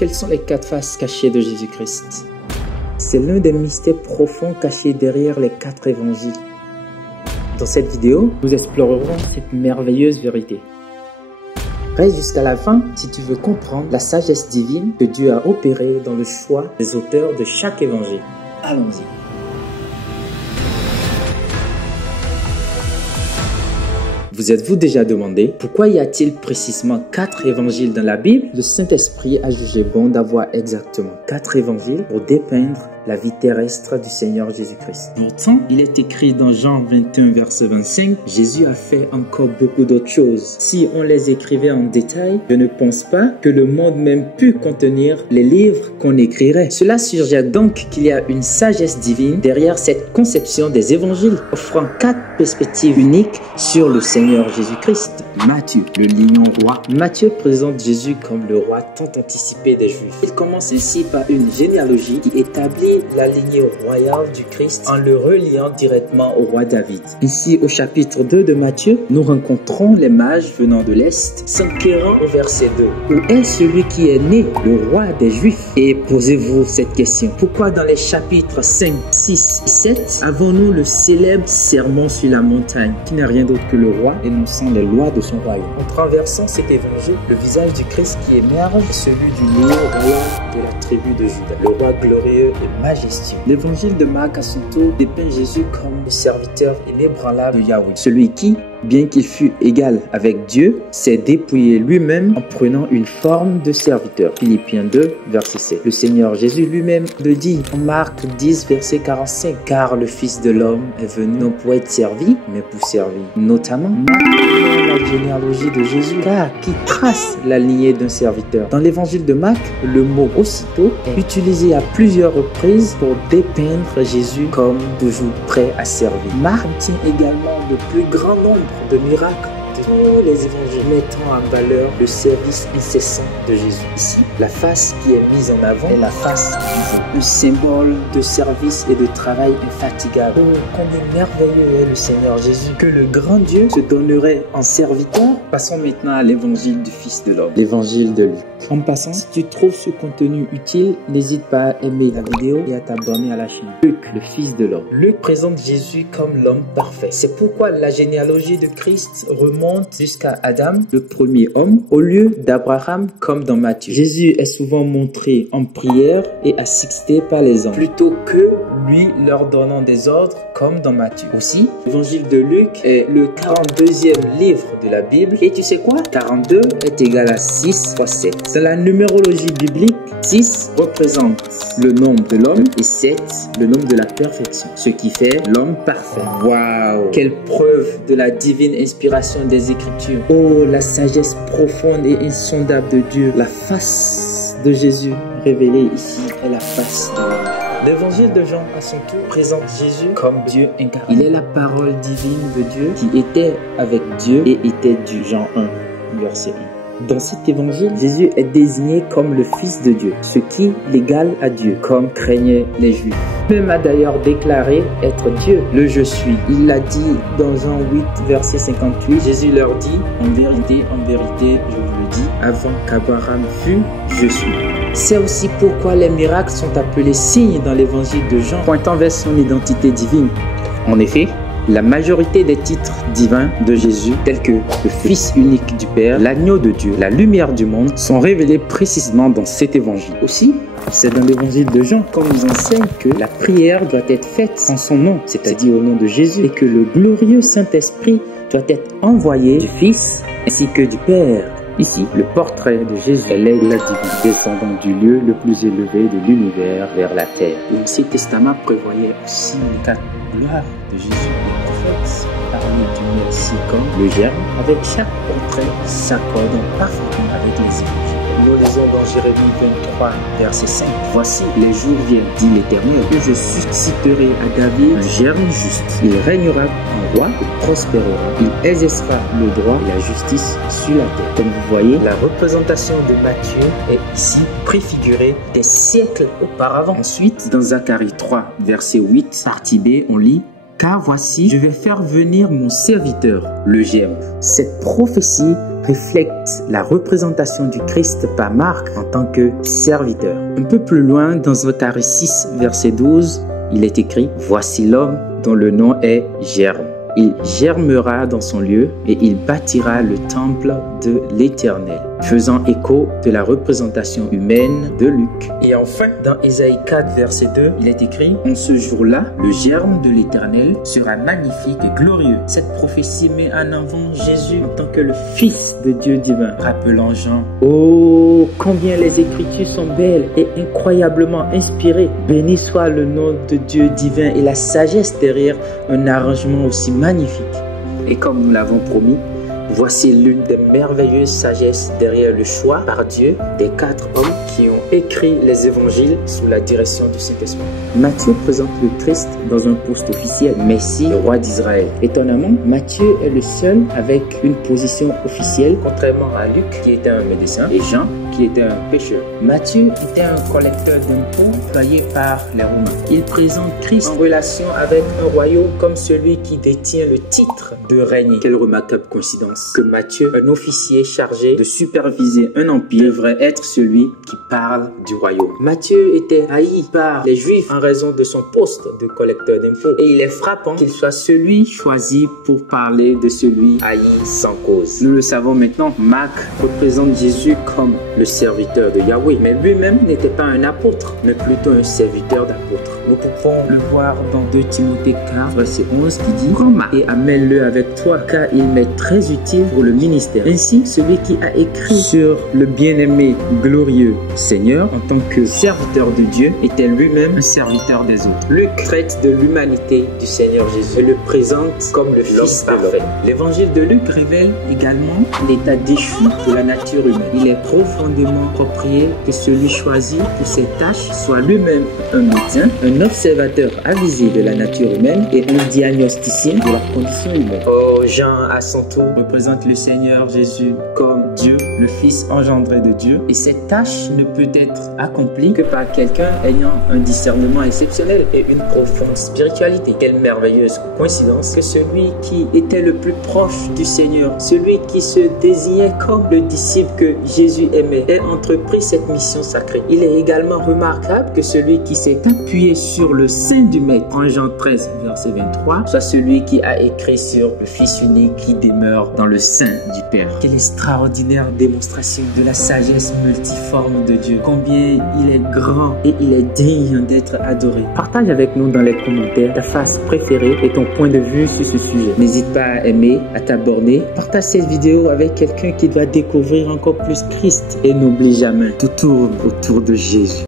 Quelles sont les 4 faces cachées de Jésus-Christ? C'est l'un des mystères profonds cachés derrière les 4 évangiles. Dans cette vidéo, nous explorerons cette merveilleuse vérité. Reste jusqu'à la fin si tu veux comprendre la sagesse divine que Dieu a opérée dans le choix des auteurs de chaque évangile. Allons-y. Vous êtes-vous déjà demandé pourquoi y a-t-il précisément 4 évangiles dans la Bible? Le Saint-Esprit a jugé bon d'avoir exactement 4 évangiles pour dépeindre la vie terrestre du Seigneur Jésus-Christ. Pourtant, il est écrit dans Jean 21, verset 25, Jésus a fait encore beaucoup d'autres choses. Si on les écrivait en détail, je ne pense pas que le monde même pu contenir les livres qu'on écrirait. Cela suggère donc qu'il y a une sagesse divine derrière cette conception des évangiles, offrant 4 perspectives uniques sur le Seigneur Jésus-Christ. Matthieu, le lion roi. Matthieu présente Jésus comme le roi tant anticipé des Juifs. Il commence ainsi par une généalogie qui établit la lignée royale du Christ en le reliant directement au roi David. Ici, au chapitre 2 de Matthieu, nous rencontrons les mages venant de l'Est s'enquérant au verset 2. Où est celui qui est né, le roi des Juifs? Et posez-vous cette question. Pourquoi dans les chapitres 5, 6 et 7 avons-nous le célèbre sermon sur la montagne qui n'est rien d'autre que le roi énonçant les lois de son royaume? En traversant cet évangile, le visage du Christ qui émerge est celui du lion royal de la tribu de Juda, le roi glorieux et majestueux. L'évangile de Marc à son tour dépeint Jésus comme le serviteur inébranlable de Yahweh, celui qui, bien qu'il fût égal avec Dieu, s'est dépouillé lui-même en prenant une forme de serviteur. Philippiens 2, verset 7. Le Seigneur Jésus lui-même le dit en Marc 10, verset 45. Car le Fils de l'homme est venu non pour être servi, mais pour servir. Notamment, Marc la généalogie de Jésus, car qui trace la lignée d'un serviteur. Dans l'évangile de Marc, le mot aussitôt est utilisé à plusieurs reprises pour dépeindre Jésus comme toujours prêt à servir. Marc tient également le plus grand nombre de miracles de tous les évangiles, mettant en valeur le service incessant de Jésus. Ici, la face qui est mise en avant est la face divine, le symbole de service et de travail infatigable. Oh, combien merveilleux est le Seigneur Jésus, que le grand Dieu se donnerait en serviteur. Passons maintenant à l'évangile du Fils de l'homme, l'évangile de Luc. En passant, si tu trouves ce contenu utile, n'hésite pas à aimer la vidéo et à t'abonner à la chaîne. Luc, le Fils de l'homme. Luc présente Jésus comme l'homme parfait. C'est pourquoi la généalogie de Christ remonte jusqu'à Adam, le premier homme, au lieu d'Abraham comme dans Matthieu. Jésus est souvent montré en prière et assisté par les anges, plutôt que lui leur donnant des ordres comme dans Matthieu. Aussi, l'évangile de Luc est le 42e livre de la Bible. Et tu sais quoi? 42 est égal à 6 fois 7. Dans la numérologie biblique, 6 représente le nombre de l'homme et 7 le nombre de la perfection, ce qui fait l'homme parfait. Waouh! Quelle preuve de la divine inspiration des Écritures. Oh, la sagesse profonde et insondable de Dieu. La face de Jésus révélée ici est la face de l'homme. L'évangile de Jean, à son tour, présente Jésus comme Dieu incarné. Il est la parole divine de Dieu qui était avec Dieu et était Dieu. Jean 1, verset 1. Dans cet évangile, Jésus est désigné comme le Fils de Dieu, ce qui l'égale à Dieu, comme craignaient les Juifs. Même a d'ailleurs déclaré être Dieu, le Je suis. Il l'a dit dans Jean 8, verset 58. Jésus leur dit, en vérité, je vous le dis, avant qu'Abraham fût, je suis. C'est aussi pourquoi les miracles sont appelés signes dans l'évangile de Jean, pointant vers son identité divine. En effet, la majorité des titres divins de Jésus, tels que le Fils unique du Père, l'agneau de Dieu, la lumière du monde, sont révélés précisément dans cet évangile. Aussi, c'est dans l'évangile de Jean qu'on nous enseigne que la prière doit être faite en son nom, c'est-à-dire au nom de Jésus, et que le glorieux Saint-Esprit doit être envoyé du Fils ainsi que du Père. Ici, le portrait de Jésus est l'aigle divin, descendant du lieu le plus élevé de l'univers vers la terre. L'Ancien Testament prévoyait aussi les 4 gloires de Jésus. Les prophètes parlaient du Messie comme le germe, avec chaque portrait s'accordant parfaitement avec les évangiles. Nous lisons dans Jérémie 23, verset 5. Voici, les jours viennent, dit l'Éternel, que je susciterai à David un germe juste. Il régnera en roi et prospérera. Il exercera le droit et la justice sur la terre. Comme vous voyez, la représentation de Matthieu est ici préfigurée des siècles auparavant. Ensuite, dans Zacharie 3, verset 8, partie B, on lit: car voici, je vais faire venir mon serviteur, le germe. Cette prophétie reflète la représentation du Christ par Marc en tant que serviteur. Un peu plus loin, dans Zacharie 6, verset 12, il est écrit « Voici l'homme dont le nom est Germe. Il germera dans son lieu et il bâtira le temple de l'Éternel », faisant écho de la représentation humaine de Luc. Et enfin, dans Ésaïe 4, verset 2, il est écrit « En ce jour-là, le germe de l'Éternel sera magnifique et glorieux. » Cette prophétie met en avant Jésus en tant que le Fils de Dieu divin, rappelant Jean. Oh, combien les Écritures sont belles et incroyablement inspirées. Béni soit le nom de Dieu divin et la sagesse derrière un arrangement aussi magnifique. Et comme nous l'avons promis, voici l'une des merveilleuses sagesses derrière le choix par Dieu des 4 hommes qui ont écrit les évangiles sous la direction du Saint-Esprit. Matthieu présente le Christ dans un poste officiel, Messie, le roi d'Israël. Étonnamment, Matthieu est le seul avec une position officielle, contrairement à Luc qui était un médecin et Jean qui était un pêcheur. Matthieu était un collecteur d'impôts employé par les Romains. Il présente Christ en relation avec un royaume comme celui qui détient le titre de régner. Quelle remarquable coïncidence que Matthieu, un officier chargé de superviser un empire, devrait être celui qui parle du royaume. Matthieu était haï par les Juifs en raison de son poste de collecteur d'impôts. Et il est frappant qu'il soit celui choisi pour parler de celui haï sans cause. Nous le savons maintenant, Marc représente Jésus comme le serviteur de Yahweh. Mais lui-même n'était pas un apôtre, mais plutôt un serviteur d'apôtre. Nous pouvons le voir dans 2 Timothée 4, verset 11 qui dit « Prends-le et amène-le avec toi, car il m'est très utile pour le ministère. » Ainsi, celui qui a écrit sur le bien-aimé glorieux Seigneur en tant que serviteur de Dieu était lui-même un serviteur des autres. Luc traite de l'humanité du Seigneur Jésus et le présente comme le Fils parfait. L'évangile de Luc révèle également l'état déchu de la nature humaine. Il est profondément approprié que celui choisi pour ces tâches soit lui-même un médecin, un observateur avisé de la nature humaine et un diagnosticien de la condition humaine. Oh, Jean, à son tour, représente le Seigneur Jésus comme Dieu, le Fils engendré de Dieu. Et cette tâche ne peut être accomplie que par quelqu'un ayant un discernement exceptionnel et une profonde spiritualité. Quelle merveilleuse coïncidence que celui qui était le plus proche du Seigneur, celui qui se désignait comme le disciple que Jésus aimait, ait entrepris cette mission sacrée. Il est également remarquable que celui qui s'est appuyé sur le sein du Maître, en Jean 13, verset 23, soit celui qui a écrit sur le Fils unique qui demeure dans le sein du Père. Quelle extraordinaire démonstration de la sagesse multiforme de Dieu. Combien il est grand et il est digne d'être adoré. Partage avec nous dans les commentaires ta phase préférée et ton point de vue sur ce sujet. N'hésite pas à aimer, à t'abonner. Partage cette vidéo avec quelqu'un qui doit découvrir encore plus Christ. Et n'oublie jamais, tout tourne autour de Jésus.